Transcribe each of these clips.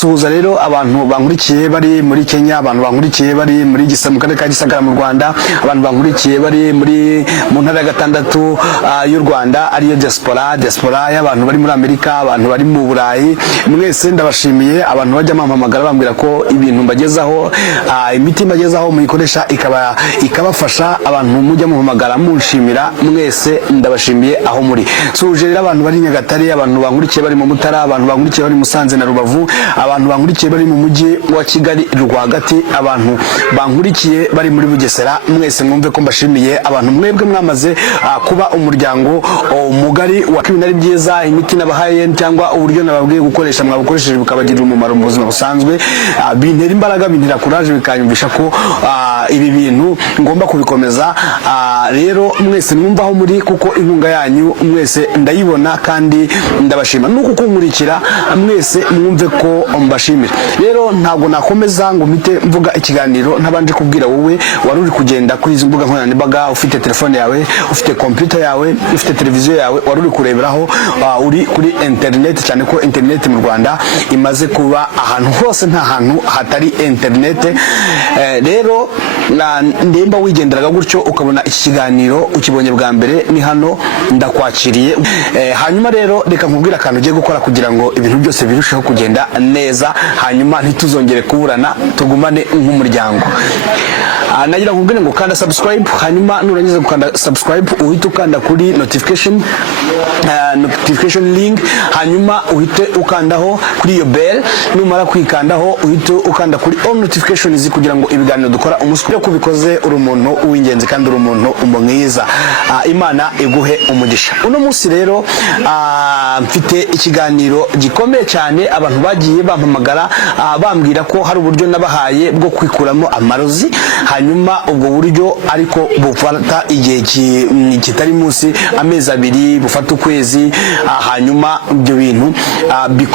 Suhuza rero abantu bankurikiye bari muri Kenya, abantu bankurikiye bari muri Gisagara ka Gisagara mu Rwanda, abantu bankurikiye bari muri mu ntara ya 6 y'u Rwanda ariyo diaspora y'abantu bari muri Amerika, abantu bari mu Burayi. Mwese ndabashimiye, abantu bajya mampamagara bambwira ko ibintu mbagezaho, imiti mbagezaho muyikoresha ikabafasha. Abantu mujya muhamagara munshimira, mwese ndabashimiye aho muri. Suje rero abantu bari Nyagatare, abantu bankurikiye bari mu Mutara, abantu bankurikiye bari Musanze na Rubavu, abantu bankurikiye bari mu mujyi wa Kigali rwagati, abantu bankurikiye bari muri Bugesera, mwese mwumve ko mbashimiye. Abantu mwebwe mwamaze kuba umuryango mugari wa Kibinari byiza, imiti nabahaye cyangwa uburyo nababwiye gukoresha mwabukoresheje bukabagirira umumaro mu buzima busanzwe, bintera imbaraga, bintera courage, bikanyumvisha ko ibi bintu ngomba kubikomeza. Rero mwese mwumva aho muri, kuko inkunga yanyu mwese ndayibona kandi ndabashima. Nuko kunkurikira mwese mwumve ko mbashimira. Rero ntabwo nakomeza ngo mpite mvuga ikiganiro ntabanje kubwira wowe wari uri kugenda kuri izi mbuga nkoranyambaga, ufite telefone yawe, ufite computer yawe, ufite televiziyo yawe, wari uri kureberaho, uri kuri internet, cyane ko internet mu Rwanda imaze kuba ahantu hose, nta hantu hatari internet. Rero ndemba wigenderaga gutyo ukabona iki kiganiro ukibonye bwa mbere, ni hano ndakwakiriye. Hanyuma rero reka nkubwira akantu ugiye gukora kugira ngo ibintu byose birusheho kugenda neza, hanyuma ntituzongere kuburana, tugumane nk'umuryango. Nagira nkubwire ngo kanda subscribe, hanyuma nurangiza gukanda subscribe uhite ukanda kuri notification link, hanyuma uhite ukandaho kuri iyo bell. Numara kwikandaho uhite ukanda kuri all notifications kugira ngo ibiganiro dukora umunsi yo kubikoze uri umuntu uw'ingenzi kandi uri umuntu umwiza. Imana iguhe umugisha. Uno munsi rero mfite ikiganiro gikomeye cyane. Abantu bagiye bampamagara bambwira ko hari uburyo nabahaye bwo kwikuramo amarozi, hanyuma ubwo buryo ariko bufata igihe kitari munsi amezi 2, bufata ukwezi, hanyuma ibyo bintu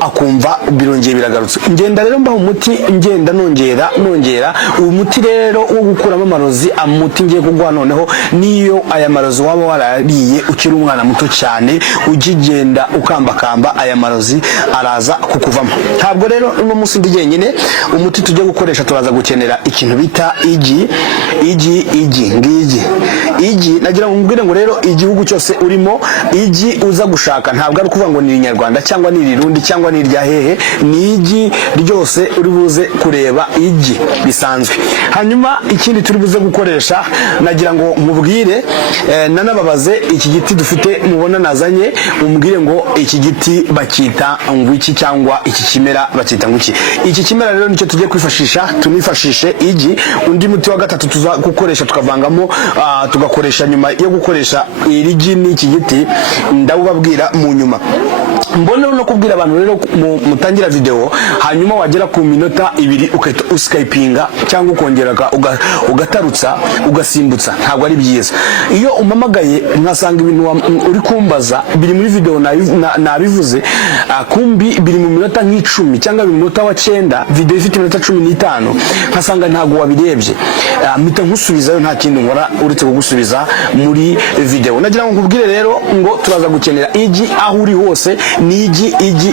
akumva birongeye biragarutse. Ngenda rero mbaho umuti, ngenda nongera. Uyu muti rero wo gukuramo amarozi, amuti ngiye kugwa noneho, niyo aya marozi waba warariye ukiri umwana muto cyane, ugigenda ukambakamba, aya marozi araza kukuvamo. Ntabwo rero uno munsi ndi jyenyine, umuti tujye gukoresha turaza gukenera ikintu bita igi. Nagira ngo mbwire ngo rero igihugu cyose urimo, igi uza gushaka ntabwo ari kuvuga ngo ni Inyarwanda cyangwa ni Irundi cyangwa ni irya hehe, ni igi ryose uri buze kureba, igi bisanzwe. Hanyuma ikindi turi buze gukoresha, nagira ngo mubwire nanababaze iki giti dufite mubona nazanye, umbwire ngo iki giti bakita ngwiki cyangwa iki kimera bakita ngwiki. Iki kimera rero nicyo tujye kwifashisha, tunifashishe igi. Undi muti wa gatatu tuza gukoresha tukavangamo, tugakoresha nyuma yo gukoresha irigi n'iki giti, ndabubabwira mu nyuma. Mbona no kubwira abantu rero mutangira video, hanyuma wagera ku minota 2 ukahita uskypinga cyangwa ukongeraga ugatarutsa ugasimbutsa, ntabwo ari byiza. Iyo umamagaye nkasanga ibintu uri kumbaza biri muri video nabivuze, kumbi biri mu minota nk'icumi cyangwa mu minota wa 9, video ifite iminota 15, nkasanga ntabwo wabirebye, mpita nkusubizayo, nta kindi nkora uretse kugusubiza muri video. Nagira ngo nkubwire rero ngo turaza gukenera igi aho uri hose, ni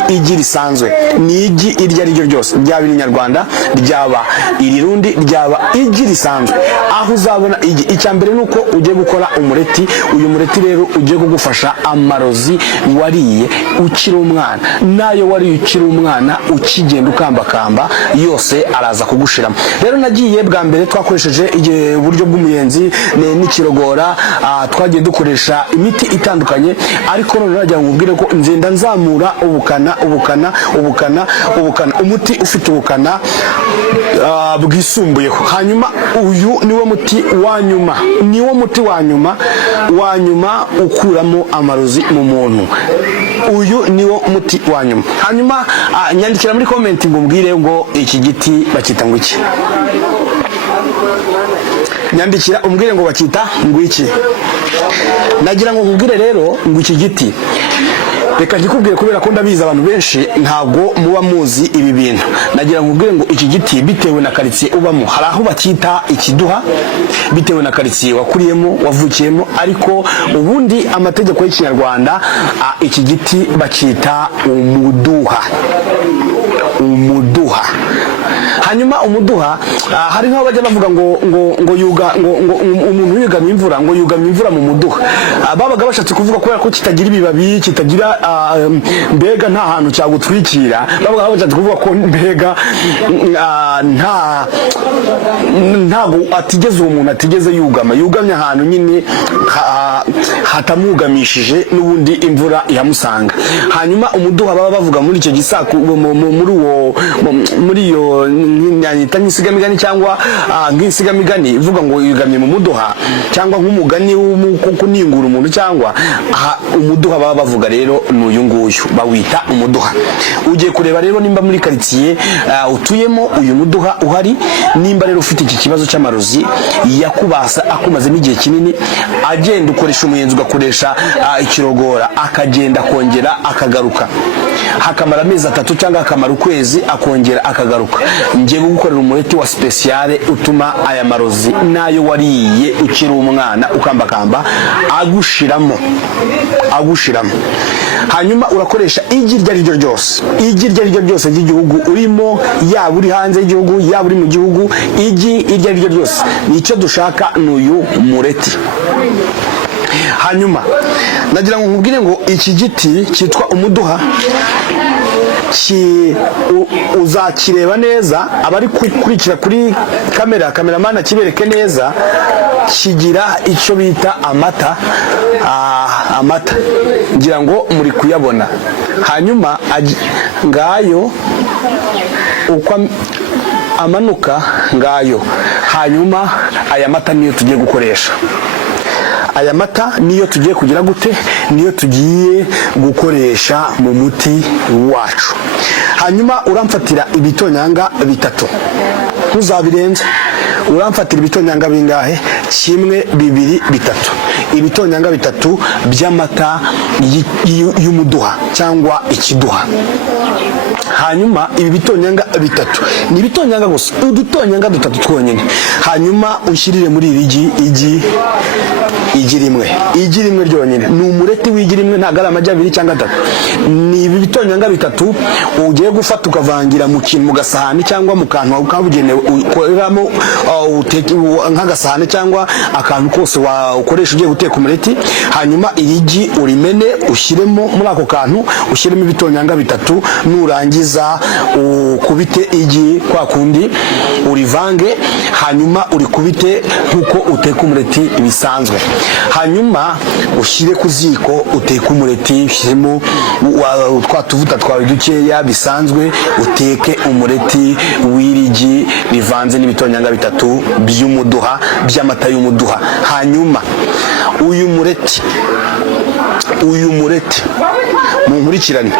igi risanzwe, ni igi irya ryo ryose, ryaba Inyarwanda, ryaba Irirundi, ryaba igi risanzwe. Aho uzabona igi, icyambere nuko ugiye gukora umureti. Uyu mureti rero ugiye kugufasha amarozi wariye ukiri umwana, nayo wariye ukiri umwana, ukigenda ukambakamba, yose araza kugushiramo. Rero nagiye bwa mbere twakoresheje uburyo bw'umuyenzi n'ikirogora, twagiye dukoresha imiti itandukanye, ariko none nagira ngo ubwire ko nzenda nzamura ubukana, umuti ufite ubukana bwisumbuyeho. Hanyuma uyu niwo muti wa nyuma ukuramo amarozi mu muntu. Uyu niwo muti wa nyuma. Hanyuma nyandikira muri comment ngo mbwire ngo iki giti bakita ngwiki. Nyandikira umbwire ngo bakita ngwiki. Nagira ngo nkubwire rero ngo iki giti, reka nkikubwire kubera ko ndabizi abantu benshi ntabwo muba muzi ibi bintu. Nagira ngo nkubwire ngo iki giti bitewe na quartier ubamo, hari aho bakita ikiduha bitewe na quartier wakuriyemo, wavukiyemo, ariko ubundi amategeko y'Ikinyarwanda iki giti bakita umuduha. umuduha. Hanyuma umuduha hari nkaho bajya bavuga ngo yuga ngo umuntu yugamye imvura ngo yugamye imvura mu muduha. Babaga bashatse kuvuga kubera ko kitagira ibibabi, kitagira mbega nta hantu cyagutwikira, babaga bashatse kuvuga ko mbega ntago atigeze umuntu atigeze yugamye ahantu nyine hatamugamishije n'ubundi imvura yamusanga. Hanyuma umuduha baba bavuga muri icyo gisaku muri iyo nyanyita nk'isigamigani cyangwa nk'isigamigani ivuga ngo yugamye mu muduha, cyangwa nk'umugani kuningura umuntu, cyangwa umuduha baba bavuga rero n'uyu nguyu bawita umuduha. Ugiye kureba rero nimba muri karitsiye utuyemo uyu muduha uhari, nimba rero ufite iki kibazo cy'amarozi yakubasa akumazemo igihe kinini, agenda ukoresha umuyenzi ugakoresha ikirogora, akagenda akongera akagaruka, hakamara amezi 3 cyangwa hakamara ukwezi akongera akagaruka, ngiye gukorera umureti wa speciale utuma aya marozi nayo wariye ukiri umwana ukambakamba agushiramo. Hanyuma urakoresha igi ryo ryose ry'igihugu urimo, yaba uri hanze y'igihugu yaba uri mu gihugu, igi iryo ryo ryose nicyo dushaka n'uyu mureti. Hanyuma nagira ngo nkubwire ngo iki giti cyitwa umuduha uzakireba neza, abari kurikira kuri kameramana kibereke neza, kigira icyo bita amata ngira ngo muri kuyabona. Hanyuma ngayo uko amanuka ngayo, hanyuma aya mata niyo tugiye gukoresha. Aya mata niyo tugiye kugira gute, niyo tugiye gukoresha mu muti wacu. Hanyuma uramfatira ibitonyanga 3, ntuzabirenze. Uramfatira ibitonyanga bingahe? 1, 2, 3. Ibitonyanga 3 by'amata y'umuduha cyangwa ikiduha. Hanyuma ibi bitonyanga 3 ni bitonyanga gusa, udutonyanga 3 twonyine. Hanyuma ushyirire muri igi rimwe ryonyine. Ni umureti w'igi rimwe, nta gara amajya 2 cyangwa 3. Ni ibi bitonyanga 3 ugiye gufata ukavangira mu kintu, mu gasahani cyangwa mu kantu kabugenewe ukoreramo nk'agasahani cyangwa akantu kose ukoresha ugiye guteka umureti. Hanyuma igi urimene ushyiremo muri ako kantu, ushyiremo ibitonyanga 3, nurangiza ukubite igi kwa kundi urivange, hanyuma urikubite nkuko uteka umureti bisanzwe. Hanyuma ushyire ku ziko uteka umureti, ushyiremo twa tuvuta twawe dukeya bisanzwe, uteke umureti w'irigi rivanze n'ibitonyanga 3 by'umuduha, by'amata y'umuduha. Hanyuma uyu mureti munkurikirane,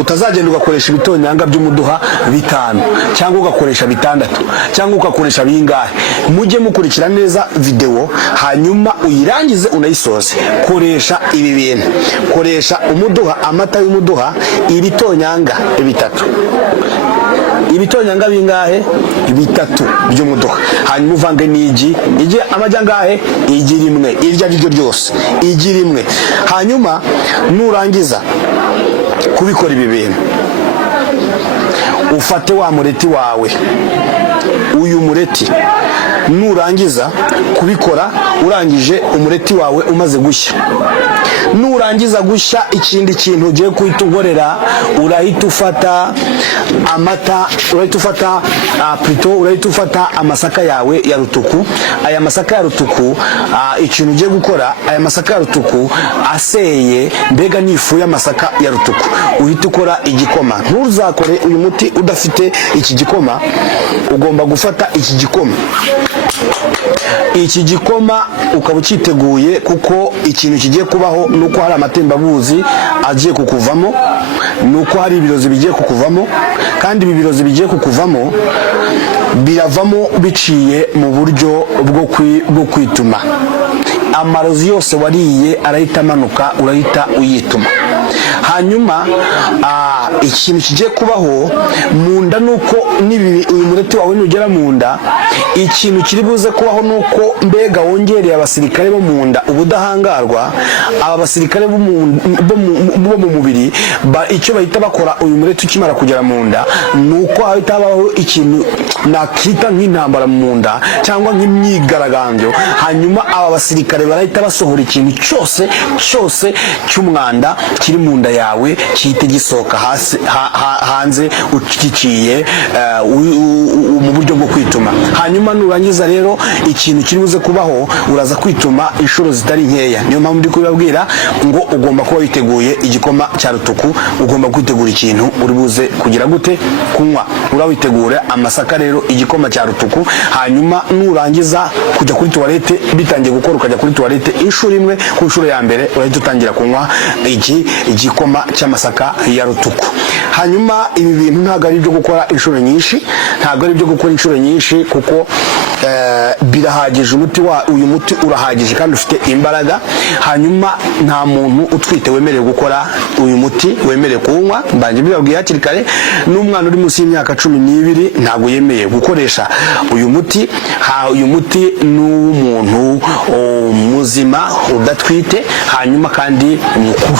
utazagenda ugakoresha ibitonyanga by'umuduha 5 cyangwa ugakoresha 6 cyangwa ugakoresha bingahe. Mujye mukurikira neza video, hanyuma uyirangize unayisoze. Koresha ibi bintu, koresha umuduha, amata y'umuduha, ibitonyanga 3. Ibitonyanga bingahe? 3 by'umuduha. Hanyuma uvange n'igi amajya ngahe? Igi rimwe, iryo ryo ryose igi rimwe. Hanyuma nurangiza kubikora ibi bintu, ufate wa mureti wawe, uyu mureti nurangiza kubikora, urangije umureti wawe umaze gushya, nurangiza gushya, ikindi kintu ugiye kuhita unkorera, urahita ufata amata, urahita ufata amasaka yawe ya rutuku. Aya masaka ya rutuku, ikintu ugiye gukora, aya masaka ya rutuku aseye, mbega n'ifu y'amasaka ya rutuku, uhita ukora igikoma. Ntuzakore uyu muti udafite iki gikoma, ugomba gufata iki gikoma ukaba ukiteguye, kuko ikintu kigiye kubaho nuko hari amatembabuzi agiye kukuvamo, nuko hari ibirozi bigiye kukuvamo, kandi ibi birozi bigiye kukuvamo biravamo biciye mu buryo bwo kwituma. Amarozi yose wariye arahita amanuka, urahita uyituma. hanyuma ikintu kigiye kubaho mu nda nuko uyu mureti wawe nugera mu nda, ikintu kiri buze kubaho nuko mbega wongereye abasirikare bo mu nda ubudahangarwa. Aba basirikare bo mu mubiri icyo bahita bakora uyu mureti ukimara kugera mu nda nuko hahita habaho ikintu nakita nk'intambara mu nda cyangwa nk'imyigaragambyo. Hanyuma aba basirikare barahita basohora ikintu cyose cy'umwanda kiri mu nda yawe gihite gisohoka hanze ukiciye mu buryo bwo kwituma. Hanyuma nurangiza rero ikintu kiri buze kubaho, uraza kwituma inshuro zitari nkeya. Niyo mpamvu ndi kubabwira ngo ugomba kuba witeguye igikoma cya rutuku, ugomba kwitegura ikintu uri buze kugira gute kunywa. Urawitegura amasaka rero, igikoma cya rutuku. Hanyuma nurangiza kujya kuri toilette, bitangiye gukora ukajya kuri toilette inshuro imwe, ku nshuro ya mbere urahita utangira kunywa igikoma cy'amasaka ya rutuku. Hanyuma ibi bintu ntabwo ari ibyo gukora inshuro nyinshi, kuko birahagije. Uyu muti urahagije kandi ufite imbaraga. Hanyuma nta muntu utwite wemerewe gukora uyu muti, wemerewe kuwunywa. Mbanje mbibabwiye hakiri kare, n'umwana uri munsi y'imyaka 12 ntabwo yemeye gukoresha uyu muti. Uyu muti ni uw'umuntu muzima udatwite, hanyuma kandi mukuru.